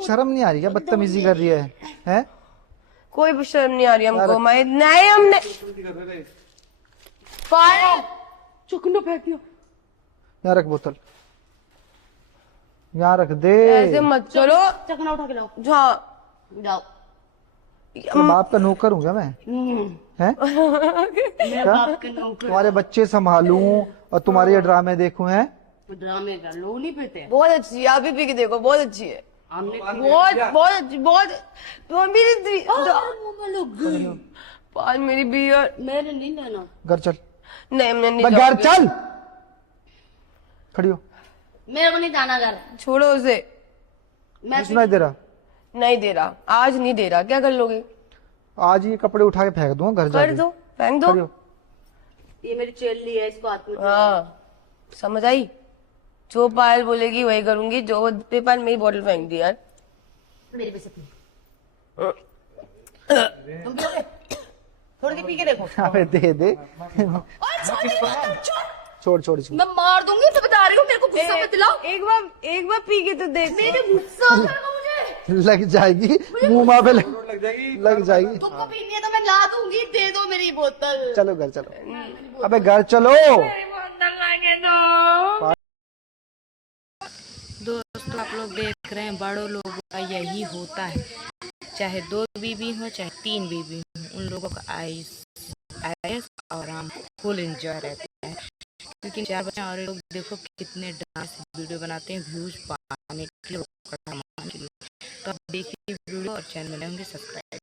शर्म नहीं आ रही क्या? बदतमीजी कर रही है हैं? कोई शर्म नहीं आ रही हमको। मैं नहीं, हमने पायल चुकनो फेंक दिया। यहाँ रख बोतल, यहाँ रख दे। ऐसे मत करो। चकना उठा के लाओ। हाँ जाओ। तो बाप का नौकर हूँ क्या मैं? हैं? मेरे क्या? बाप के नौकर। तुम्हारे बच्चे संभालूं और तुम्हारे ये ड्रामे देखूं हैं? ड्रामे कर लोग नहीं पीते। बहुत अच्छी है, आप भी पी के देखो, बहुत अच्छी है। हमने बहुत बहुत अच्छी, बहुत मेरी मुंह में लग गई। पाल मेरी बियर। मेरे नहीं लेना। घर चल, नहीं मैं नहीं घर जाऊंगी। चल, खड़ी हो। मेरे को नहीं जाना घर। छोड़ो उसे। मैं सुनाई दे रहा? नहीं दे रहा, आज नहीं दे रहा। क्या कर लोगे? आज ये कपड़े उठा के फेंक दूंगा घर कर जाके। दो, फेंक दो। खड़ी हो। ये मेरी चेल्ली है, इसको हाथ में दे। हाँ समझ आई। जो पायल बोलेगी वही करूंगी। जो पेपर मेरी बोतल फेंक दी यार। मेरे पैसे पी। तुम पियोगे? थोड़ी सी पी के देखो। अबे दे दे। छोड़ छोड़ छोड़। मैं मार दूंगी तो बता रही हूँ, मेरे को गुस्सा मत दिलाओ। एक बार पी के तो देख। मेरे गुस्सा करेगा मुझे। लग जाएगी मुंह माँ पे, लग जाएगी। तुमको पीनी है तो मैं ला दूंगी, दे दो मेरी बोतल। चलो घर चलो। अबे घर चलो। दोस्तों आप लोग देख रहे हैं, बड़ों लोगों का यही होता है। चाहे 2 बीबी हो चाहे 3 बीबी हो, उन लोगों का आयस और आराम फुल एंजॉय रहता है। क्योंकि 4 बच्चे और लोग देखो कितने डांस वीडियो बनाते हैं व्यूज पाने के लिए, तो आप देखिए वीडियो और चैनल में होंगे सब्सक्राइब।